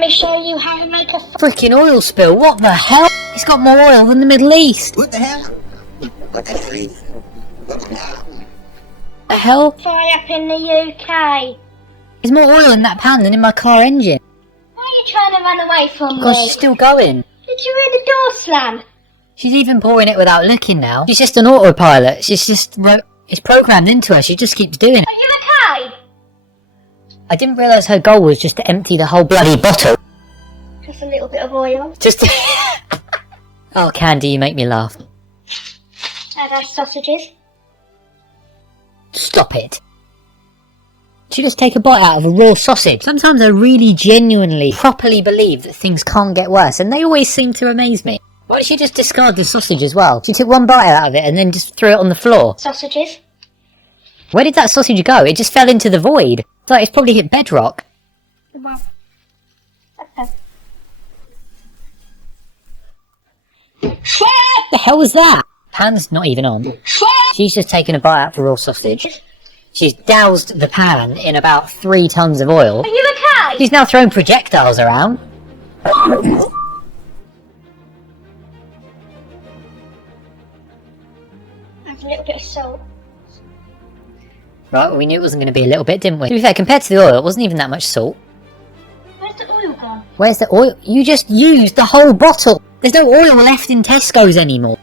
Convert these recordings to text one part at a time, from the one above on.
Let me show you how to make a freaking oil spill. What the hell? It's got more oil than the Middle East. What the hell? What the hell? fry up in the UK. There's more oil in that pan than in my car engine. Why are you trying to run away from me? Gosh, she's still going. Did you hear the door slam? She's even pouring it without looking now. She's just an autopilot. It's programmed into her. She just keeps doing it. Are you okay? I didn't realise her goal was just to empty the whole bloody bottle. Just a little bit of oil. Just Oh, Candy, you make me laugh. Add our sausages. Stop it. She just take a bite out of a raw sausage. Sometimes I really genuinely, properly believe that things can't get worse, and they always seem to amaze me. Why don't she just discard the sausage as well? She took one bite out of it and then just threw it on the floor. Sausages. Where did that sausage go? It just fell into the void. It's like it's probably hit bedrock. Okay. What the hell was that? Pan's not even on. She's just taken a bite out of a raw sausage. She's doused the pan in about 3 tons of oil. Are you okay? She's now throwing projectiles around. Add a little bit of salt. Right, well, we knew it wasn't going to be a little bit, didn't we? To be fair, compared to the oil, it wasn't even that much salt. Where's the oil gone? Where's the oil? You just used the whole bottle. There's no oil left in Tesco's anymore.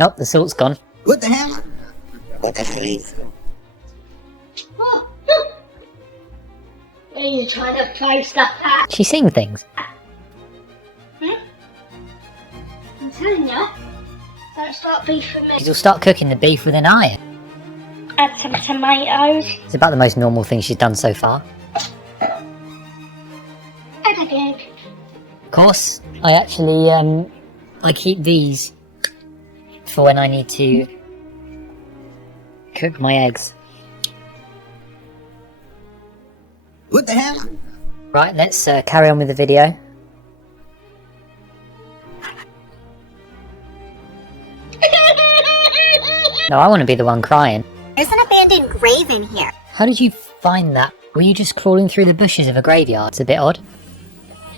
Nope, the salt's gone. What the hell? What the hell? Oh, look. Are you trying to play stuff out? She's seeing things. I'm telling you. Don't start beef with me. She'll start cooking the beef with an iron. Add some tomatoes. It's about the most normal thing she's done so far. Add a egg. Of course, I actually, I keep these for when I need to cook my eggs. What the hell? Right, let's carry on with the video. No, I want to be the one crying. There's an abandoned grave in here. How did you find that? Were you just crawling through the bushes of a graveyard? It's a bit odd.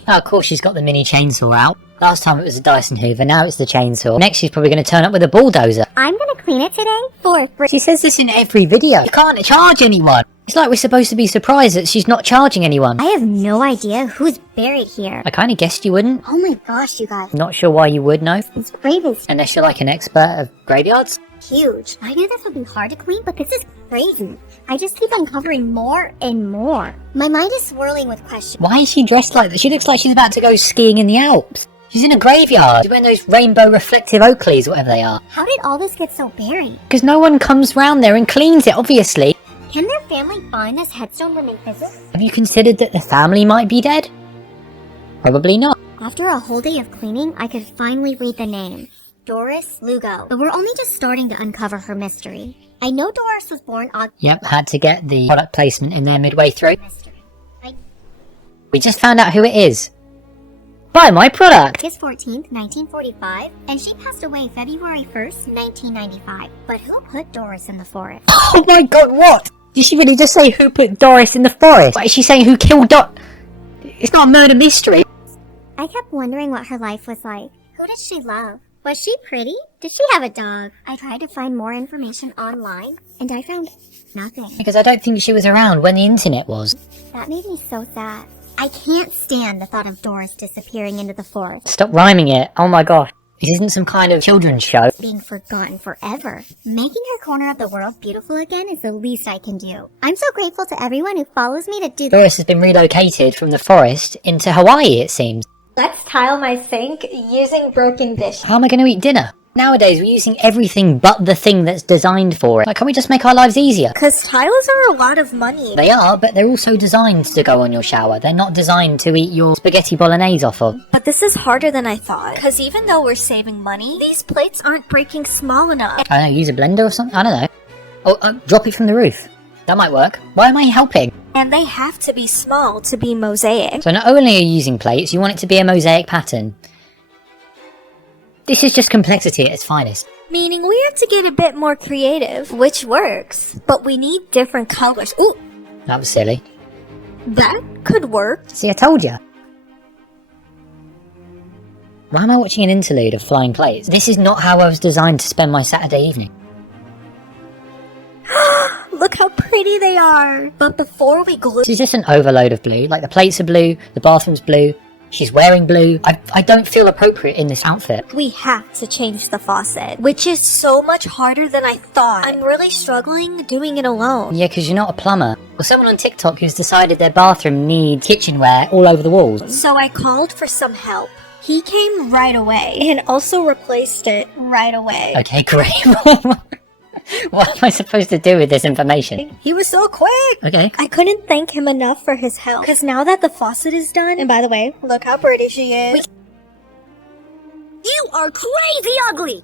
Oh, of course she's got the mini chainsaw out. Last time it was a Dyson Hoover, now it's the chainsaw. Next she's probably going to turn up with a bulldozer. I'm gonna clean it today for free. She says this in every video. You can't charge anyone. It's like we're supposed to be surprised that she's not charging anyone. I have no idea who's buried here. I kind of guessed you wouldn't. Oh my gosh, you guys. Not sure why you would know. This grave is Unless you're like an expert of graveyards. huge. I knew this would be hard to clean, but this is crazy. I just keep uncovering more and more. My mind is swirling with questions. Why is she dressed like that? She looks like she's about to go skiing in the Alps. She's in a graveyard. She's wearing those rainbow reflective Oakleys, whatever they are. How did all this get so buried? Because no one comes round there and cleans it, obviously. Can their family find this headstone to make business? Have you considered that the family might be dead? Probably not. After a whole day of cleaning, I could finally read the name. Doris Lugo. But we're only just starting to uncover her mystery. I know Doris was born on Yep, had to get the product placement in there midway through. mystery. We just found out who it is. Buy my product! August 14th, 1945, and she passed away February 1st, 1995. But who put Doris in the forest? Oh my god, what? Did she really just say who put Doris in the forest? What, is she saying who killed It's not a murder mystery. I kept wondering what her life was like. Who did she love? Was she pretty? Did she have a dog? I tried to find more information online, and I found nothing. Because I don't think she was around when the internet was. That made me so sad. I can't stand the thought of Doris disappearing into the forest, Stop rhyming it. Oh my gosh. This isn't some kind of children's show. being forgotten forever. Making her corner of the world beautiful again is the least I can do. I'm so grateful to everyone who follows me to do this. Doris has been relocated from the forest into Hawaii, it seems. Let's tile my sink using broken dishes. How am I going to eat dinner? Nowadays, we're using everything but the thing that's designed for it. Like, can't we just make our lives easier? Because tiles are a lot of money. They are, but they're also designed to go on your shower. They're not designed to eat your spaghetti bolognese off of. But this is harder than I thought. Because even though we're saving money, these plates aren't breaking small enough. I don't know, use a blender or something? I don't know. Oh, drop it from the roof. That might work. Why am I helping? And they have to be small to be mosaic. So not only are you using plates, you want it to be a mosaic pattern. This is just complexity at its finest. Meaning we have to get a bit more creative, which works. But we need different colors. Ooh! That was silly. That could work. See, I told you. Why am I watching an interlude of flying plates? This is not how I was designed to spend my Saturday evening. Look how pretty they are. But before we glue... This is just an overload of blue. Like, the plates are blue, the bathroom's blue, she's wearing blue. I don't feel appropriate in this outfit. We have to change the faucet, which is so much harder than I thought. I'm really struggling doing it alone. Yeah, because you're not a plumber. Or someone on TikTok who's decided their bathroom needs kitchenware all over the walls. So I called for some help. He came right away and also replaced it right away. Okay, great. What am I supposed to do with this information? He was so quick. Okay. I couldn't thank him enough for his help. Because now that the faucet is done, and by the way, look how pretty she is. You are crazy ugly!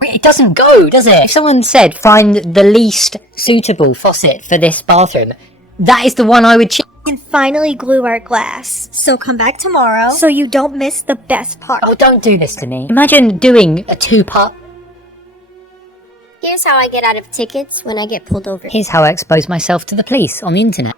Wait, it doesn't go, does it? If someone said, find the least suitable faucet for this bathroom, that is the one I would choose. We can finally glue our glass. So come back tomorrow so you don't miss the best part. Oh, don't do this to me. Imagine doing a 2-part. Here's how I get out of tickets when I get pulled over. Here's how I expose myself to the police on the internet.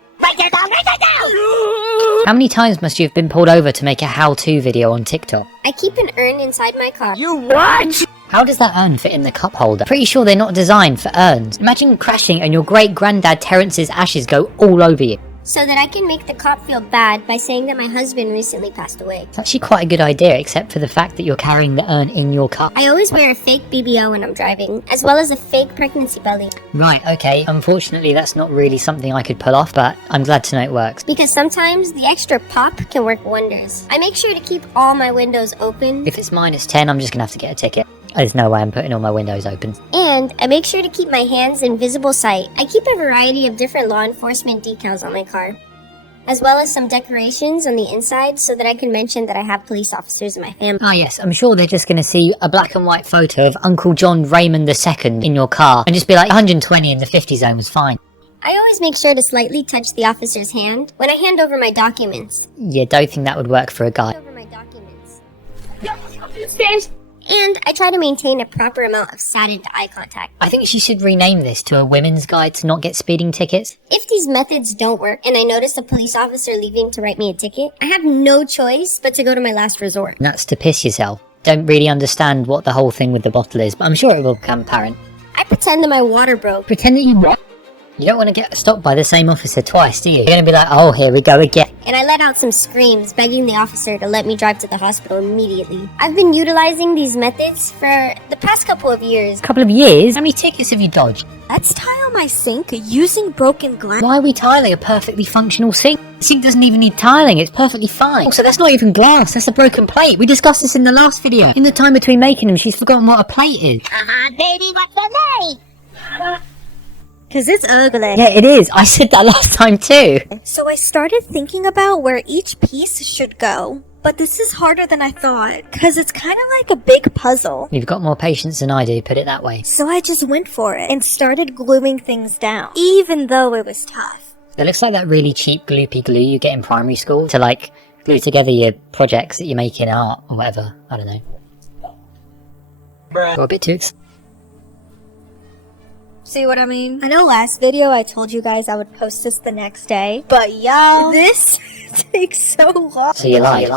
How many times must you have been pulled over to make a how-to video on TikTok? I keep an urn inside my car. You what? How does that urn fit in the cup holder? Pretty sure they're not designed for urns. Imagine crashing and your great-granddad Terence's ashes go all over you. So that I can make the cop feel bad by saying that my husband recently passed away. It's actually quite a good idea, except for the fact that you're carrying the urn in your cup. I always wear a fake BBO when I'm driving, as well as a fake pregnancy belly. Right, okay. Unfortunately, that's not really something I could pull off, but I'm glad to know it works. Because sometimes the extra pop can work wonders. I make sure to keep all my windows open. If it's -10, I'm just gonna have to get a ticket. There's no way I'm putting all my windows open. And I make sure to keep my hands in visible sight. I keep a variety of different law enforcement decals on my car, as well as some decorations on the inside so that I can mention that I have police officers in my family. Ah yes, I'm sure they're just gonna see a black and white photo of Uncle John Raymond II in your car and just be like, 120 in the 50 zone was fine. I always make sure to slightly touch the officer's hand when I hand over my documents. Yeah, don't think that would work for a guy. Over my documents. And I try to maintain a proper amount of saddened eye contact. I think she should rename this to a women's guide to not get speeding tickets. If these methods don't work and I notice a police officer leaving to write me a ticket, I have no choice but to go to my last resort. And that's to piss yourself. Don't really understand what the whole thing with the bottle is, but I'm sure it will become apparent. I pretend that my water broke. Pretend that you what? You don't want to get stopped by the same officer twice, do you? You're going to be like, oh, here we go again. And I let out some screams begging the officer to let me drive to the hospital immediately. I've been utilizing these methods for the past couple of years. Couple of years? How many tickets have you dodged? Let's tile my sink using broken glass. Why are we tiling a perfectly functional sink? The sink doesn't even need tiling, it's perfectly fine. Also, that's not even glass, that's a broken plate. We discussed this in the last video. In the time between making them, she's forgotten what a plate is. Baby, what's the name? Because it's ugly. Yeah, it is. I said that last time too. So I started thinking about where each piece should go. But this is harder than I thought, because it's kind of like a big puzzle. You've got more patience than I do, put it that way. So I just went for it and started gluing things down, even though it was tough. It looks like that really cheap gloopy glue you get in primary school to like glue together your projects that you make in art or whatever. I don't know. Got a bit too excited. See what I mean? I know last video I told you guys I would post this the next day, but y'all, this takes so long. So you lied.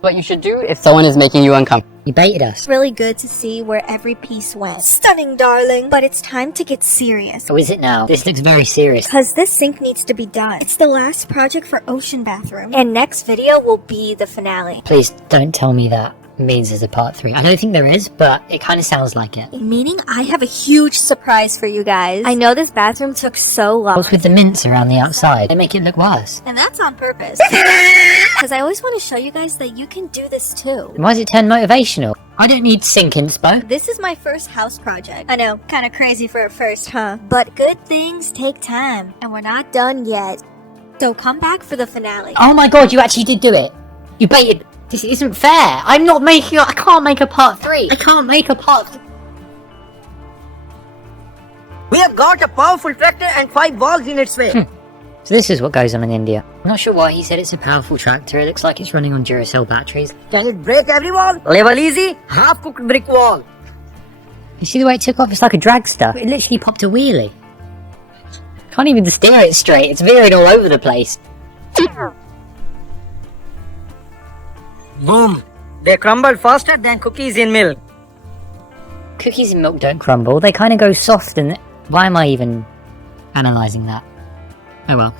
What you should do if someone is making you uncomfortable. You baited us. It's really good to see where every piece went. Stunning, darling. But it's time to get serious. Oh, is it now? This looks very serious. Because this sink needs to be done. It's the last project for Ocean Bathroom. And next video will be the finale. Please don't tell me that means there's a part 3. I don't think there is, but it kind of sounds like it. Meaning I have a huge surprise for you guys. I know this bathroom took so long. What's with the mints around the outside? They make it look worse. And that's on purpose. Because I always want to show you guys that you can do this too. Why does it turn motivational? I don't need sink inspo. This is my first house project. I know, kind of crazy for a first, huh? But good things take time, and we're not done yet. So come back for the finale. Oh my god, you actually did do it. You baited. This isn't fair. I'm not making. I can't make a part 3. I can't make a part. We have got a powerful tractor and 5 balls in its way. So this is what goes on in India. I'm not sure why he said it's a powerful tractor. It looks like it's running on Duracell batteries. Can it break every wall? Level easy, half-cooked brick wall. You see the way it took off? It's like a dragster. It literally popped a wheelie. Can't even steer it straight, it's veering all over the place. Boom. They crumble faster than cookies in milk. Cookies in milk don't crumble, they kind of go soft and... Why am I even analysing that? Oh well.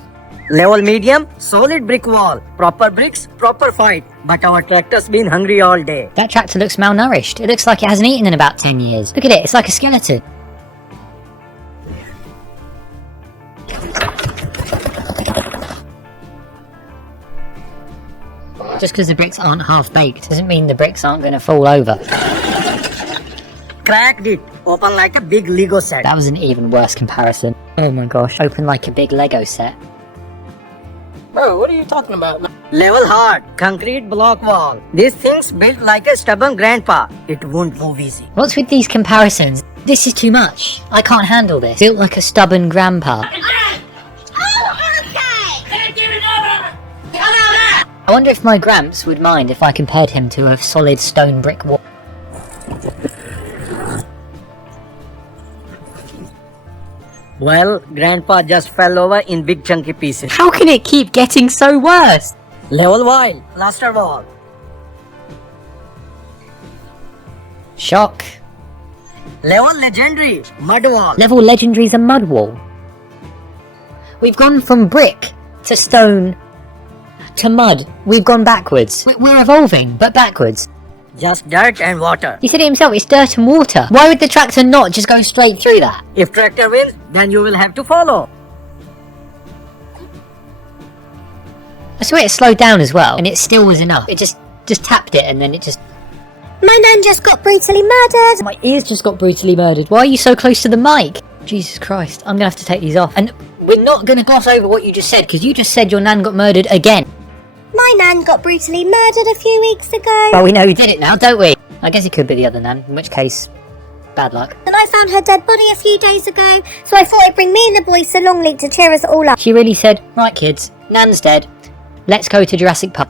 Level medium, solid brick wall. Proper bricks, proper fight. But our tractor's been hungry all day. That tractor looks malnourished. It looks like it hasn't eaten in about 10 years. Look at it, it's like a skeleton. Just because the bricks aren't half-baked doesn't mean the bricks aren't going to fall over. Cracked it. Open like a big Lego set. That was an even worse comparison. Oh my gosh, open like a big Lego set. Bro, what are you talking about? Level hard. Concrete block wall. This thing's built like a stubborn grandpa. It won't move easy. What's with these comparisons? This is too much. I can't handle this. Built like a stubborn grandpa. I wonder if my Gramps would mind if I compared him to a solid stone brick wall. Well, grandpa just fell over in big chunky pieces. How can it keep getting so worse? Level wall. Plaster wall. Shock. Level legendary. Mud wall. Level legendary's a mud wall. We've gone from brick to stone to mud. We've gone backwards. We're evolving, but backwards. Just dirt and water. He said it himself, it's dirt and water. Why would the tractor not just go straight through that? If tractor wins, then you will have to follow. I swear it slowed down as well, and it still was enough. It just tapped it and then it just... My nan just got brutally murdered. My ears just got brutally murdered. Why are you so close to the mic? Jesus Christ, I'm gonna have to take these off. And we're not gonna gloss over what you just said, because you just said your nan got murdered again. My nan got brutally murdered a few weeks ago. Well, we know who did it now, don't we? I guess it could be the other nan, in which case, bad luck. And I found her dead body a few days ago, so I thought I'd bring me and the boys to Longleat to cheer us all up. She really said, right kids, nan's dead, let's go to Jurassic Park.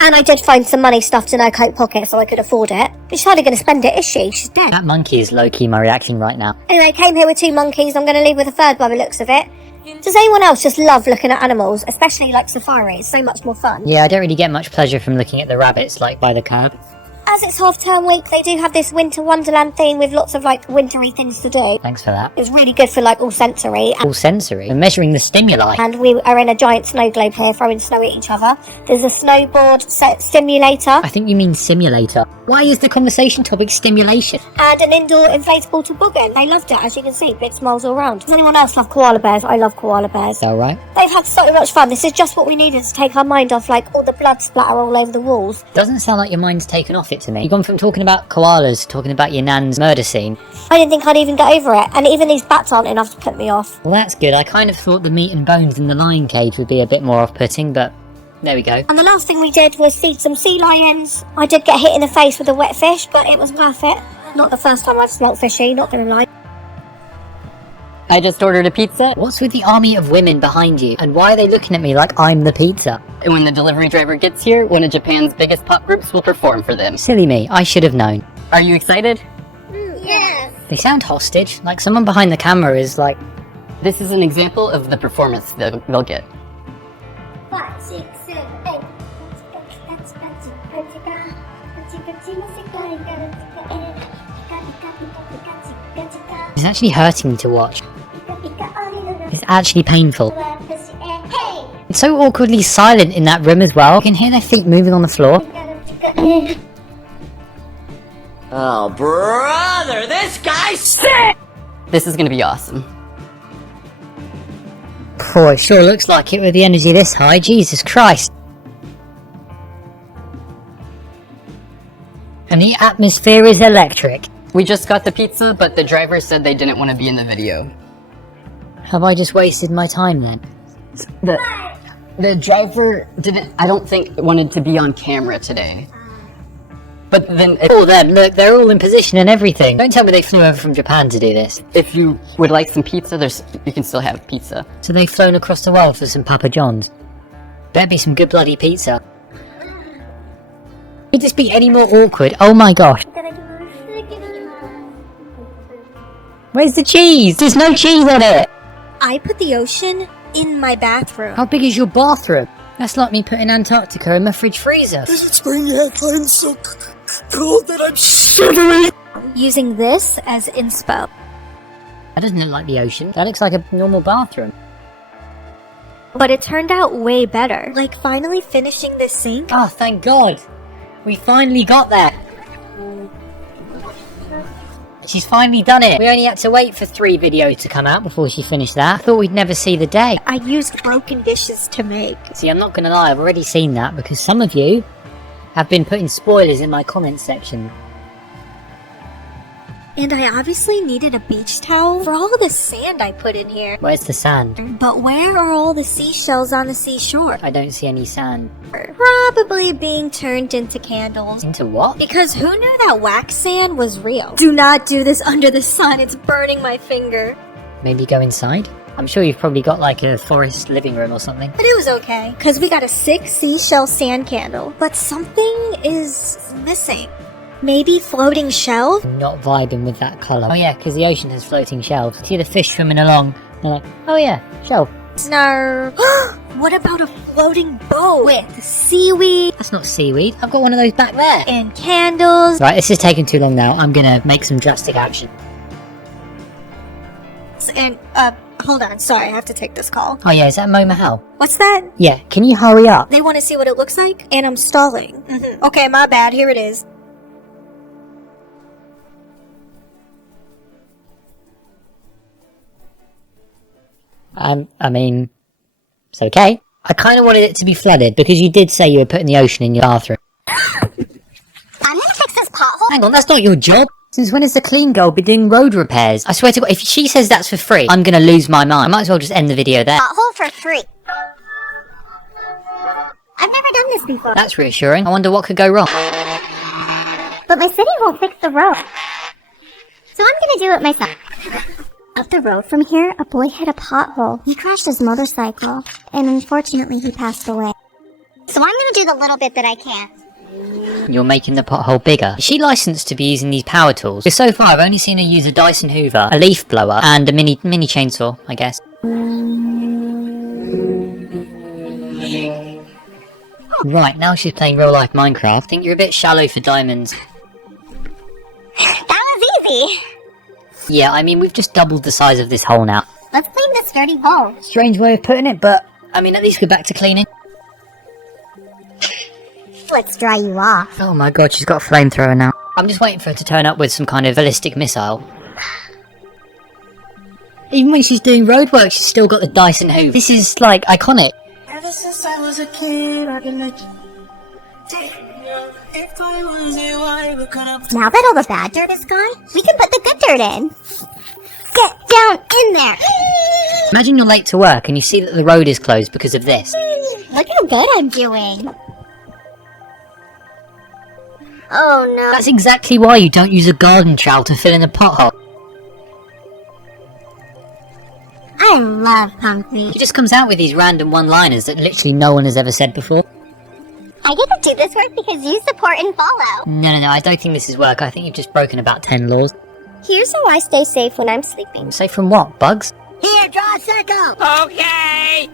And I did find some money stuffed in her coat pocket so I could afford it. But she's hardly going to spend it, is she? She's dead. That monkey is low-key my reaction right now. Anyway, came here with 2 monkeys. I'm going to leave with a 3rd by the looks of it. Does anyone else just love looking at animals, especially like safari? It's so much more fun. Yeah, I don't really get much pleasure from looking at the rabbits, like, by the curb. As it's half-term week, they do have this winter wonderland theme with lots of like wintry things to do. Thanks for that. It's really good for like all sensory. All sensory. We're measuring the stimuli. And we are in a giant snow globe here, throwing snow at each other. There's a snowboard simulator. I think you mean simulator. Why is the conversation topic stimulation? And an indoor inflatable toboggan. They loved it, as you can see, big smiles all around. Does anyone else love koala bears? I love koala bears. Alright. They've had so much fun. This is just what we needed to take our mind off like all the blood splatter all over the walls. Doesn't sound like your mind's taken off it to me. You've gone from talking about koalas to talking about your nan's murder scene. I didn't think I'd even get over it, and even these bats aren't enough to put me off. Well, that's good. I kind of thought the meat and bones in the lion cage would be a bit more off-putting, but there we go. And the last thing we did was feed some sea lions. I did get hit in the face with a wet fish, but it was worth it. Not the first time I've smelt fishy, not gonna lie. I just ordered a pizza, What's with the army of women behind you? And why are they looking at me like I'm the pizza? and when the delivery driver gets here, one of Japan's biggest pop groups will perform for them. Silly me. I should have known. Are you excited? Yes. They sound hostage. Like someone behind the camera is like... This is an example of the performance they'll get. 5, 6, 7, 8. It's actually hurting me to watch. It's actually painful. It's so awkwardly silent in that room as well. You can hear their feet moving on the floor. Oh, brother, this guy's sick! This is gonna be awesome. Boy, it sure looks like it with the energy this high. Jesus Christ. And the atmosphere is electric. We just got the pizza, but the driver said they didn't want to be in the video. Have I just wasted my time then? The driver didn't, I don't think, wanted to be on camera today. But then, All them, look, they're all in position and everything. Don't tell me they flew over from Japan to do this. if you would like some pizza, you can still have pizza. So they've flown across the world for some Papa John's. Better be some good bloody pizza. Could this be any more awkward? Oh my gosh. Where's the cheese? There's no cheese on it! I put the ocean in my bathroom. How big is your bathroom? That's like me putting Antarctica in my fridge freezer. This spring airline's so cold that I'm shivering. Using this as inspo. That doesn't look like the ocean. That looks like a normal bathroom. But it turned out way better. Like finally finishing this sink. Oh, thank God. We finally got there. She's finally done it. We only had to wait for 3 videos to come out before she finished that. I thought we'd never see the day. I used broken dishes to make. See, I'm not gonna lie, I've already seen that because some of you have been putting spoilers in my comments section. And I obviously needed a beach towel for all the sand I put in here. Where's the sand? But where are all the seashells on the seashore? I don't see any sand. Probably being turned into candles. Into what? Because who knew that wax sand was real? Do not do this under the sun, it's burning my finger. Maybe go inside? I'm sure you've probably got like a forest living room or something. But it was okay, because we got a 6 seashell sand candle. But something is missing. Maybe floating shelf? I'm not vibing with that colour. Oh yeah, because the ocean has floating shelves. See the fish swimming along. They're like, oh yeah, shelf. No. What about a floating boat with seaweed That's not seaweed. I've got one of those back there. and candles? Right, this is taking too long now. I'm gonna make some drastic action. And, hold on, sorry, I have to take this call. Oh yeah, is that Mo Mahal? What's that? Yeah, can you hurry up? They want to see what it looks like, and I'm stalling. Okay, my bad, here it is. I mean, it's okay. I kind of wanted it to be flooded because you did say you were putting the ocean in your bathroom. I'm gonna fix this pothole. Hang on, that's not your job. Since when has the clean girl been doing road repairs? I swear to God, if she says that's for free, I'm gonna lose my mind. I might as well just end the video there. Pothole for free. I've never done this before. That's reassuring. I wonder what could go wrong. But my city won't fix the road. So I'm gonna do it myself. Up the road from here, a boy hit a pothole. He crashed his motorcycle, and unfortunately he passed away. So I'm gonna do the little bit that I can. You're making the pothole bigger. Is she licensed to be using these power tools? Because so far I've only seen her use a Dyson Hoover, a leaf blower, and a mini chainsaw, I guess. Right, now she's playing real life Minecraft. I think you're a bit shallow for diamonds. That was easy. Yeah, I mean, we've just doubled the size of this hole now. Let's clean this dirty bowl. Strange way of putting it, but, I mean, at least we're back to cleaning. Let's dry you off. Oh my God, she's got a flamethrower now. I'm just waiting for her to turn up with some kind of ballistic missile. Even when she's doing roadwork, she's still got the Dyson Hoover. This is, like, iconic. Ever since I was a kid, I've been like, Now that all the bad dirt is gone, we can put the good dirt in. Get down in there. Imagine you're late to work and you see that the road is closed because of this. Look how good I'm doing. Oh no. That's exactly why you don't use a garden trowel to fill in a pothole. I love concrete. She just comes out with these random one-liners that literally no one has ever said before. I get to do this work because you support and follow. No, I don't think this is work. I think you've just broken about 10 laws. Here's how I stay safe when I'm sleeping. Safe from what? Bugs? Here, draw a circle. Okay!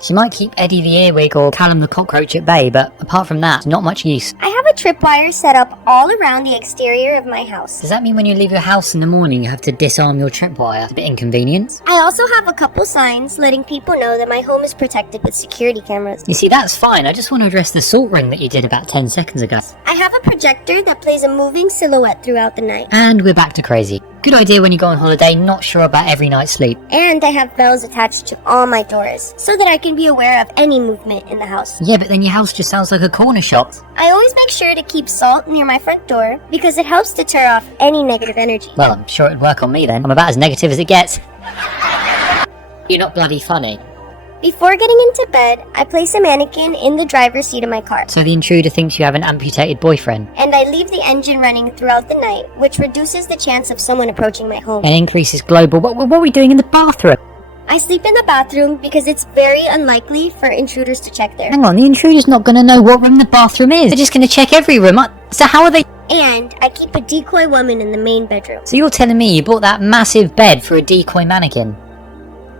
She might keep Eddie the Earwig or Callum the Cockroach at bay, but apart from that, not much use. I have a tripwire set up all around the exterior of my house. Does that mean when you leave your house in the morning you have to disarm your tripwire? It's a bit inconvenient. I also have a couple signs letting people know that my home is protected with security cameras. You see, that's fine. I just want to address the salt ring that you did about 10 seconds ago. I have a projector that plays a moving silhouette throughout the night. And we're back to crazy. Good idea when you go on holiday, not sure about every night's sleep. And I have bells attached to all my doors, so that I can be aware of any movement in the house. Yeah, but then your house just sounds like a corner shop. I always make sure to keep salt near my front door, because it helps deter off any negative energy. Well, I'm sure it'd work on me then. I'm about as negative as it gets. You're not bloody funny. Before getting into bed, I place a mannequin in the driver's seat of my car. So the intruder thinks you have an amputated boyfriend. And I leave the engine running throughout the night, which reduces the chance of someone approaching my home. And increases global... What are we doing in the bathroom? I sleep in the bathroom because it's very unlikely for intruders to check there. Hang on, the intruder's not going to know what room the bathroom is. They're just going to check every room. So how are they... And I keep a decoy woman in the main bedroom. So you're telling me you bought that massive bed for a decoy mannequin?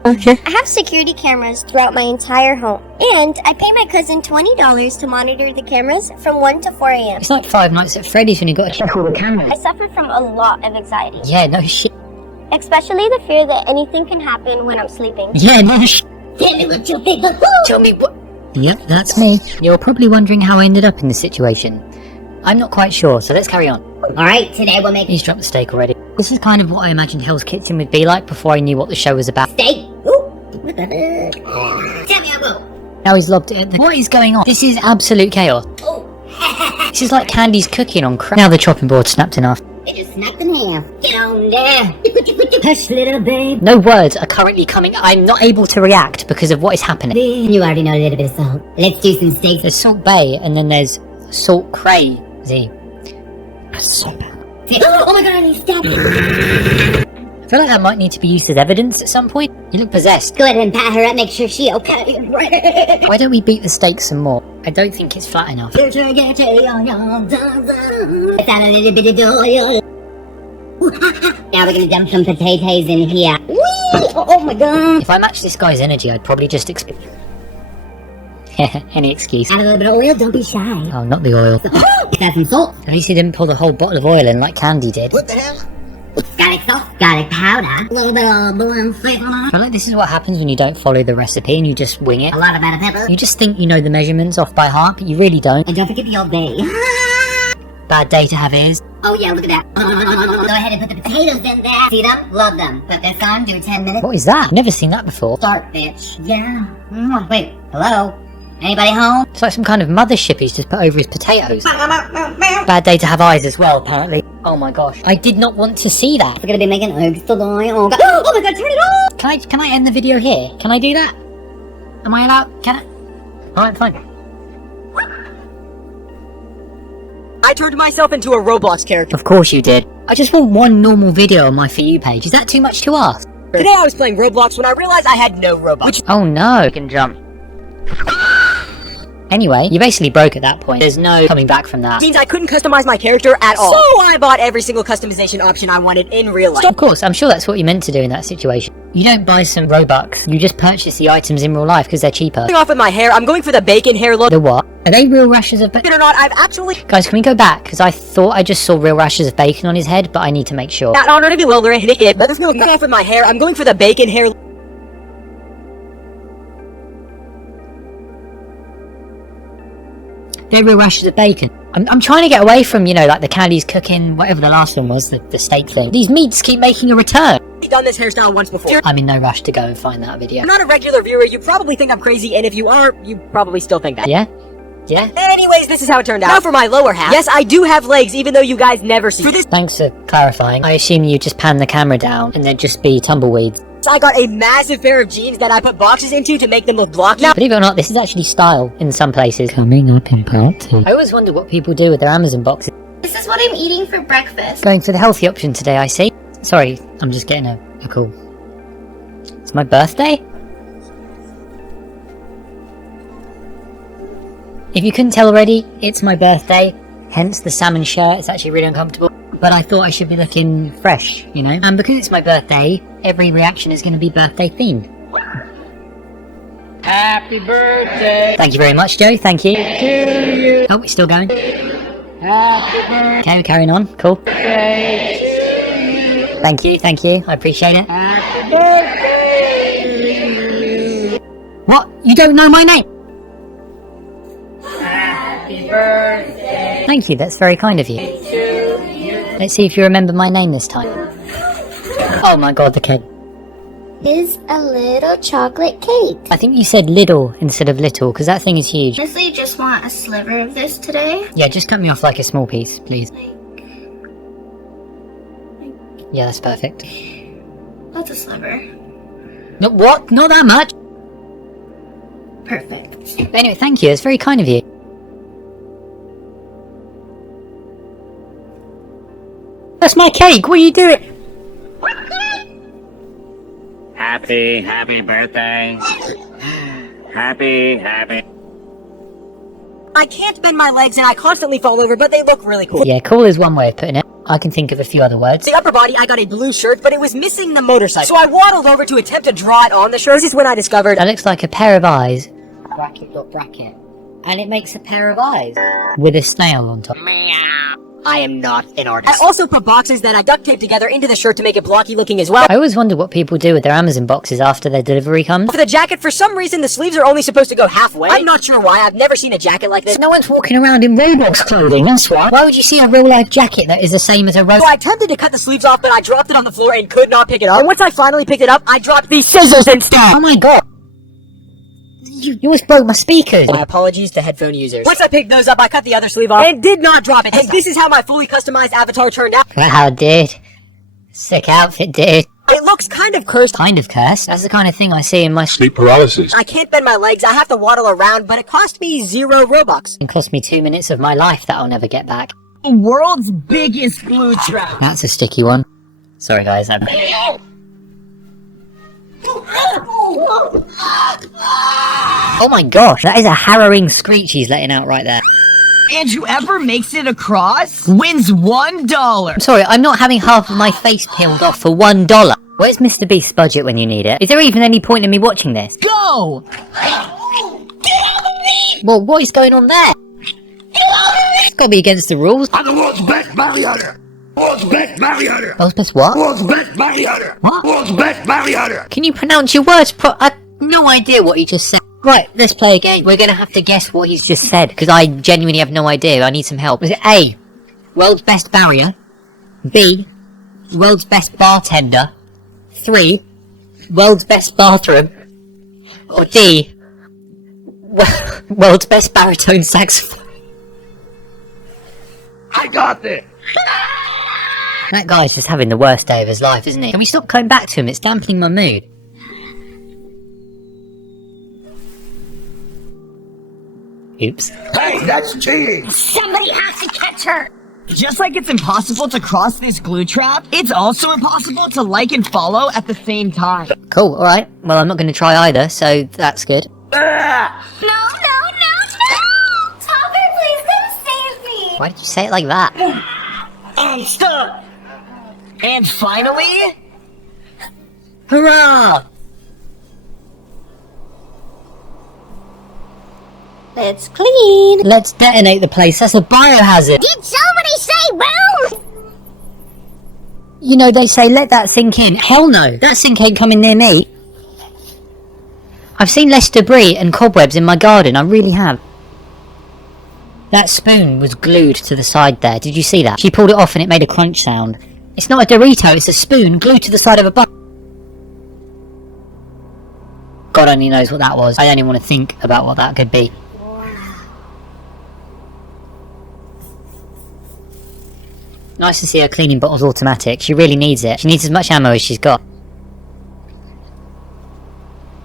I have security cameras throughout my entire home. And I pay my cousin $20 to monitor the cameras from 1 to 4 a.m. It's like Five Nights at Freddy's when you got to check all the cameras. I suffer from a lot of anxiety. Yeah, no shit. Especially the fear that anything can happen when I'm sleeping. Yeah, no shit. Tell me what you think. Tell me what... Yep, that's me. You're probably wondering how I ended up in this situation. I'm not quite sure, so let's carry on. Alright, today we'll make He's dropped the steak already. This is kind of what I imagined Hell's Kitchen would be like before I knew what the show was about. steak. Ooh, what the heck? Tell me I will. Now he's lobbed it at the... What is going on? This is absolute chaos. Oh, This is like Candy's cooking on crack. Now the chopping board snapped in half. it just snapped in half. Get on there. Hush, little babe. No words are currently coming. I'm not able to react because of what is happening. You already know a little bit of salt. Let's do some steaks. There's Salt Bay and then there's Salt Crazy. That's so bad. Oh my god, I need to stop. I feel like that might need to be used as evidence at some point. You look possessed. Go ahead and pat her up, make sure she okay. Why don't we beat the steak some more? I don't think it's flat enough. It's a little bit of oil. Now we're gonna dump some potatoes in here. Whee! Oh my god. If I matched this guy's energy, I'd probably just any excuse. Add a little bit of oil, don't be shy. Oh, not the oil. Got some salt. At least he didn't pour the whole bottle of oil in like Candy did. What the hell? Garlic salt, garlic powder, a little bit of blue pepper, I feel like this is what happens when you don't follow the recipe and you just wing it. a lot of black pepper. You just think you know the measurements off by heart, but you really don't. And don't forget the old bay. Bad day to have ears. Oh yeah, look at that. Go ahead and put the potatoes in there. See them? Love them. Put this on, do 10 minutes. What is that? I've never seen that before. Start, bitch. Yeah. Wait, hello? Anybody home? It's like some kind of mothership he's just put over his potatoes. Bad day to have eyes as well, apparently. Oh my gosh. I did not want to see that. We're gonna be making eggs today. Oh, god. Oh my god, turn it off! Can I end the video here? Can I do that? Am I allowed? Can I? Alright, fine. I turned myself into a Roblox character. Of course you did. I just want one normal video on my For You page. Is that too much to ask? Today I was playing Roblox when I realized I had no Robux. Oh no. You can jump. Anyway, you basically broke at that point. There's no coming back from that. Which means I couldn't customize my character at all. So I bought every single customization option I wanted in real life. Of course, I'm sure that's what you meant to do in that situation. You don't buy some Robux, you just purchase the items in real life because they're cheaper. Starting off with my hair, I'm going for the bacon hair look. The what? Are they real rashes of bacon? Believe it or not, I've actually Guys, can we go back? Because I thought I just saw real rashes of bacon on his head, but I need to make sure. not honored to be wilder and hit it. But there's no starting off with my hair, I'm going for the bacon hair. They're real rashes of bacon. I'm trying to get away from, you know, like the Candy's cooking, whatever the last one was, the steak thing. These meats keep making a return. I've done this hairstyle once before. I'm in no rush to go and find that video. I'm not a regular viewer, you probably think I'm crazy, and if you are, you probably still think that. Yeah? Yeah? Anyways, this is how it turned out. Now for my lower half. Yes, I do have legs, even though you guys never see. For this, Thanks for clarifying. I assume you just pan the camera down and there'd just be tumbleweeds. I got a massive pair of jeans that I put boxes into to make them look blocky. Now, Believe it or not, this is actually style in some places. Coming up in part 2. I always wonder what people do with their Amazon boxes. This is what I'm eating for breakfast. Going for the healthy option today, I see. Sorry, I'm just getting a call. It's my birthday? If you couldn't tell already, it's my birthday. Hence the salmon shirt. It's actually really uncomfortable. But I thought I should be looking fresh, you know? And because it's my birthday, every reaction is going to be birthday themed. Happy birthday Thank you very much, Joe. Thank you. to you. Oh, it's still going. Happy Okay, we're carrying on. Cool. birthday to you. Thank you. Thank you. I appreciate it. Happy birthday to you. What? You don't know my name? Happy birthday Thank you. That's very kind of you. to you. Let's see if you remember my name this time. Oh my god, the cake. Is a little chocolate cake. I think you said little instead of little, because that thing is huge. Honestly, just want a sliver of this today. Yeah, just cut me off like a small piece, please. Yeah, that's perfect. That's a sliver. No, what? Not that much? Perfect. Anyway, thank you. It's very kind of you. That's my cake. What are you doing? Happy birthday. Happy. I can't bend my legs and I constantly fall over, but they look really cool. Yeah, cool is one way of putting it. I can think of a few other words. The upper body, I got a blue shirt, but it was missing the motorcycle. So I waddled over to attempt to draw it on the shirt. This is when I discovered That looks like a pair of eyes. Bracket dot bracket. And it makes a pair of eyes. With a snail on top. I am not an artist. I also put boxes that I duct taped together into the shirt to make it blocky looking as well. I always wonder what people do with their Amazon boxes after their delivery comes. For the jacket, for some reason, the sleeves are only supposed to go halfway. I'm not sure why. I've never seen a jacket like this. No one's walking around in Roblox clothing, that's why. Why would you see a real life jacket that is the same as a Roblox? So I attempted to cut the sleeves off, but I dropped it on the floor and could not pick it up. And once I finally picked it up, I dropped these scissors instead. Oh my god. You almost broke my speakers. My apologies to headphone users. Once I picked those up, I cut the other sleeve off and did not drop it. And this is how my fully customized avatar turned out. Wow, dude. Sick outfit, dude. It looks kind of cursed. Kind of cursed. That's the kind of thing I see in my Sleep paralysis. I can't bend my legs. I have to waddle around, but it cost me 0 Robux. It cost me 2 minutes of my life that I'll never get back. World's biggest glue trap. That's a sticky one. Sorry guys, Oh my gosh, that is a harrowing screech he's letting out right there. And whoever makes it across wins $1. I'm sorry, I'm not having half of my face peeled off for $1. Where's Mr. Beast's budget when you need it? Is there even any point in me watching this? Go! Well, what is going on there? It's gotta be against the rules. I'm the world's best marionetter. World's best marionetter. World's best what? World's best marionetter. What? World's best marionetter. Can you pronounce your words I've no idea what he just said. Right, let's play a game. We're gonna have to guess what he's just said, because I genuinely have no idea. I need some help. Was it A, world's best barrier? B, world's best bartender? 3, world's best bathroom? Or D, world's best baritone saxophone? I got this. That guy's just having the worst day of his life, isn't he? Can we stop coming back to him? It's dampening my mood. Oops. Hey, that's cheating. Somebody has to catch her. Just like it's impossible to cross this glue trap, it's also impossible to like and follow at the same time. Cool, alright. Well, I'm not gonna try either, so that's good. No. Topper, please come save me. Why did you say it like that? I'm stuck! And finally... Hurrah! It's clean. Let's detonate the place. That's a biohazard. Did somebody say well? You know, they say let that sink in. Hell no. That sink ain't coming near me. I've seen less debris and cobwebs in my garden. I really have. That spoon was glued to the side there. Did you see that? She pulled it off and it made a crunch sound. It's not a Dorito. It's a spoon glued to the side of a bucket. God only knows what that was. I don't even want to think about what that could be. Nice to see her cleaning bottles automatic. She really needs it. She needs as much ammo as she's got.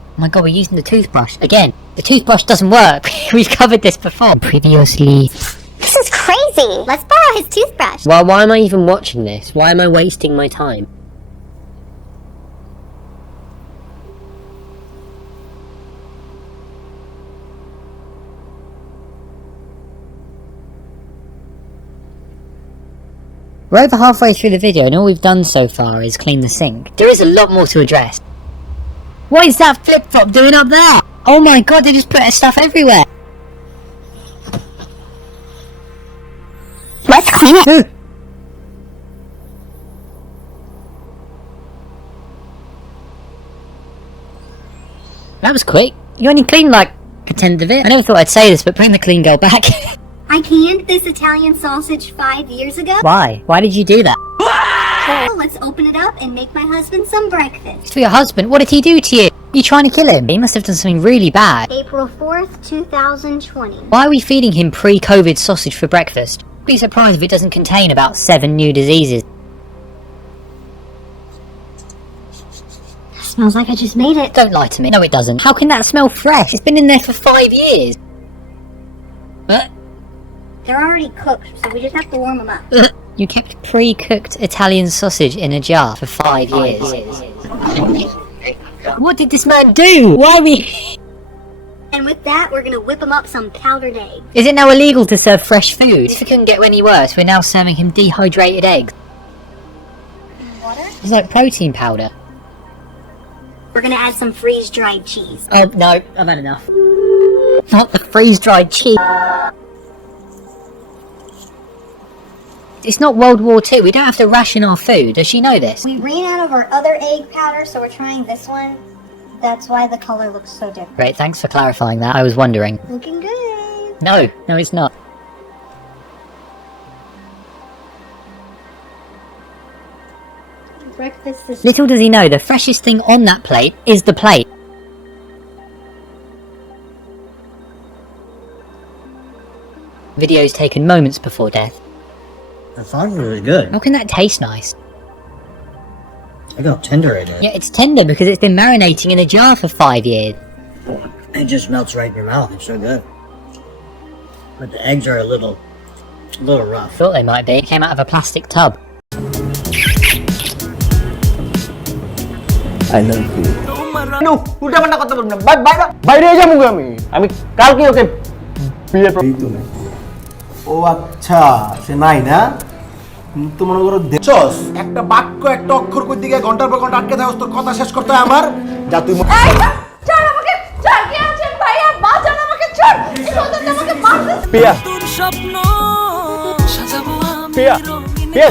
Oh my god, we're using the toothbrush. Again, the toothbrush doesn't work. We've covered this before. Previously. This is crazy. Let's borrow his toothbrush. Well, why am I even watching this? Why am I wasting my time? We're over halfway through the video and all we've done so far is clean the sink. There is a lot more to address. What is that flip-flop doing up there? Oh my god, they just put her stuff everywhere. Let's clean it. That was quick. You only cleaned like a tenth of it. I never thought I'd say this, but bring the clean girl back. I canned this Italian sausage 5 years ago. Why? Why did you do that? So let's open it up and make my husband some breakfast. For your husband? What did he do to you? You trying to kill him? He must have done something really bad. April 4th, 2020. Why are we feeding him pre-COVID sausage for breakfast? Be surprised if it doesn't contain about 7 new diseases. Smells like I just made it. Don't lie to me. No, it doesn't. How can that smell fresh? It's been in there for 5 years. They're already cooked, so we just have to warm them up. You kept pre-cooked Italian sausage in a jar for 5 years. What did this man do? Why are we... And with that, we're gonna whip him up some powdered egg. Is it now illegal to serve fresh food? If it couldn't get any worse, we're now serving him dehydrated eggs. Water? It's like protein powder. We're gonna add some freeze-dried cheese. Oh, no, I've had enough. Not the freeze-dried cheese. It's not World War II. We don't have to ration our food. Does she know this? We ran out of our other egg powder, so we're trying this one. That's why the color looks so different. Great, thanks for clarifying that. I was wondering. Looking good. No, it's not. Breakfast is... Little does he know, the freshest thing on that plate is the plate. Videos taken moments before death. That sounds really good. How can that taste nice? Look how tender it is. Yeah, it's tender because it's been marinating in a jar for 5 years. It just melts right in your mouth. It's so good. But the eggs are a little rough. Thought they might be. It came out of a plastic tub. I love you. No, উল্টা পাল্টা কথা বলবেন না। বাইরে যাবো আমি কালকে ওকে বিয়ে ও আচ্ছা সে নাই না তো মনে করো দেখছস একটা বাক্য একটা অক্ষর কই দিকে ঘন্টার পর ঘন্টা আটকে থাকস তোর কথা শেষ করতে হয় আমার যা তুই ছাড় আমাকে, ছাড়, কে আছেন ভাইয়া, বাঁচান আমাকে, ছাড়, এই শয়তানটা আমাকে মারছে। পিয়া পিয়া পিয়া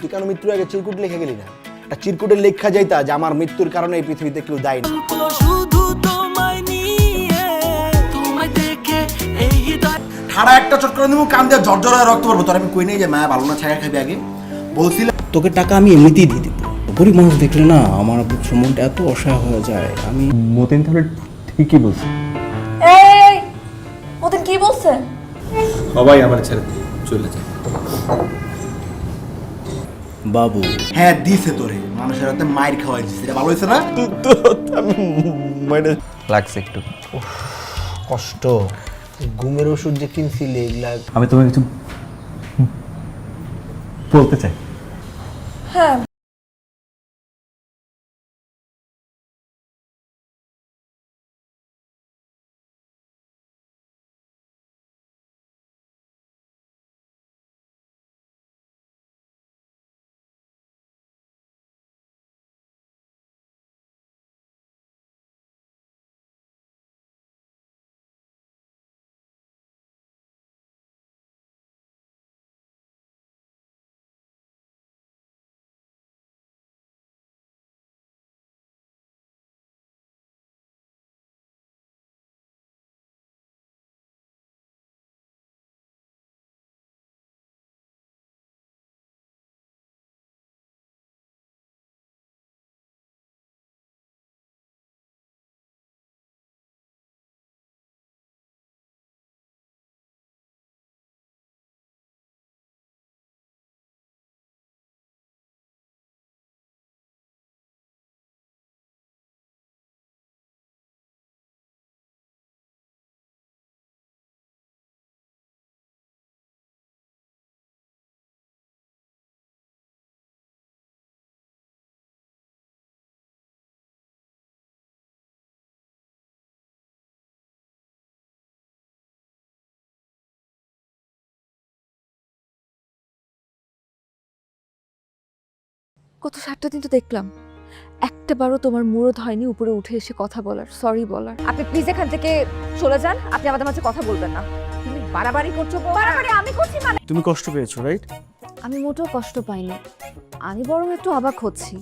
তুই কেন মৃত্যুর আগে চিরকুট লিখে গেলি না একটা চিরকুটে লেখা যাইতা যে আমার মৃত্যুর কারণে এই পৃথিবীতে কেউ দায়ী না ঠাড়া একটা চট করে দিবো কান দিয়ে জর্জর হয়ে রক্ত পড়বো তোর আমি কই নেই যে মায়া ভালো না ছায়া খাবি আগে বলছিলাম তোকে টাকা আমি এমনিতেই দিয়ে দিব গরিব মানুষ দেখলে না আমার মনটা এত অসহায় হয়ে যায় আমি মতিন তাহলে ঠিকই বলছি এই ওদের কি বলছে? সবাই আমার ছেড়ে চলে যায় বাবু হ্যাঁ দিছে তোরে মানুষের হাতে মাইর খাওয়াই দিছে এটা ভালো হয়েছে না লাগছে একটু কষ্ট ঘুমের ওষুধ যে কিনছিলে এগুলা আমি তোমাকে কিছু বলতে চাই হ্যাঁ গত 7টা দিন তো দেখলাম একটাবারও তোমার মুরদ হয়নি উপরে উঠে এসে কথা বলার, সরি বলার। আপনি প্লিজ এখান থেকে চলে যান, আপনি আমাদের মাঝে কথা বলবেন না। তুমি বাড়াবাড়ি করছো। বাড়াবাড়ি আমি করছি মানে? তুমি কষ্ট পেয়েছো রাইট? আমি মোটেও কষ্ট পাইনি, আমি বরং একটু অবাক হচ্ছি।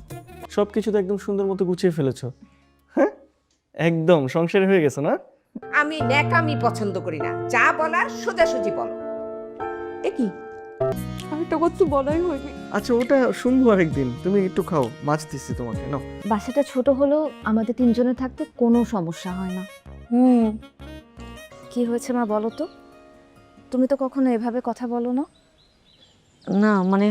সবকিছু তো একদম সুন্দর মতো গুছিয়ে ফেলেছো, হ্যাঁ একদম সংসারে হয়ে গেছে না? আমি ন্যাকামি পছন্দ করি না, যা বলার সোজাসুজি বলো। এ কি আরেকটা কথা বলাই হয়নি। আচ্ছা ওটা শুনবো আরেকদিন, তুমি একটু খাও, মাছ দিচ্ছি তোমাকে নাও। বাসাটা ছোট হলেও আমাদের তিনজনে থাকতে কোনো সমস্যা হয় না। কি হয়েছে মা বলো তো? তুমি তো কখনো এভাবে কথা বলো না। না মানে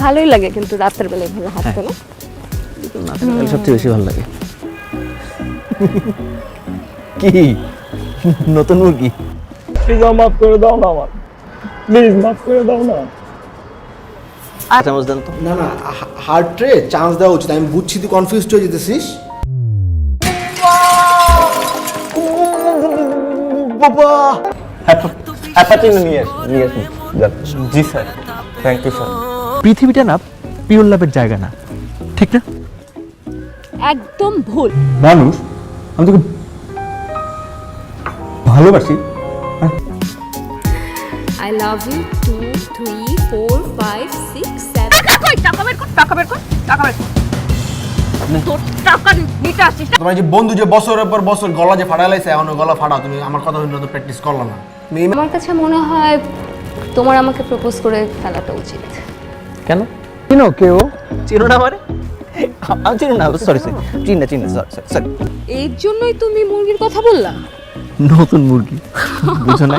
ভালোই লাগে কিন্তু রাতের বেলায় ভালো হাঁটতে না সবচেয়ে বেশি ভালো লাগে কি নতুন মুরগি প্লিজ মাফ করে দাও না আমার প্লিজ মাফ করে দাও না চামচ দেন তো না না হার্ট রে চান্স দেওয়া উচিত আমি বুঝছি তুই কনফিউজড হয়ে যেতেছিস বাবা অ্যাপাচি নিয়ে আসুন জি স্যার থ্যাংক ইউ স্যার পৃথিবীটা না পিওর লাভের জায়গা না ঠিক না একদম ভুল মানুষ আমি তোকে ভালোবাসি I love you 2 3 4 5 6 7 কই টাকা বের কর টাকা বের কর টাকা বের কর তোর টাকা নিতে আসছিস তোমার যে বন্ধু যে বছরের পর বছর গলা যে ফাটাইলাইছে এখন গলা ফাটা তুমি আমার কথা শুনে তো প্র্যাকটিস করলা না আমার কাছে মনে হয় তোমার আমাকে প্রপোজ করে ফেলাটা উচিত কেন চিনো কেউ চিনো না মানে আমি চিনো না সরি সরি চিনি না সরি এর জন্যই তুমি মুরগির কথা বললা নতুন মুরগি বুঝো না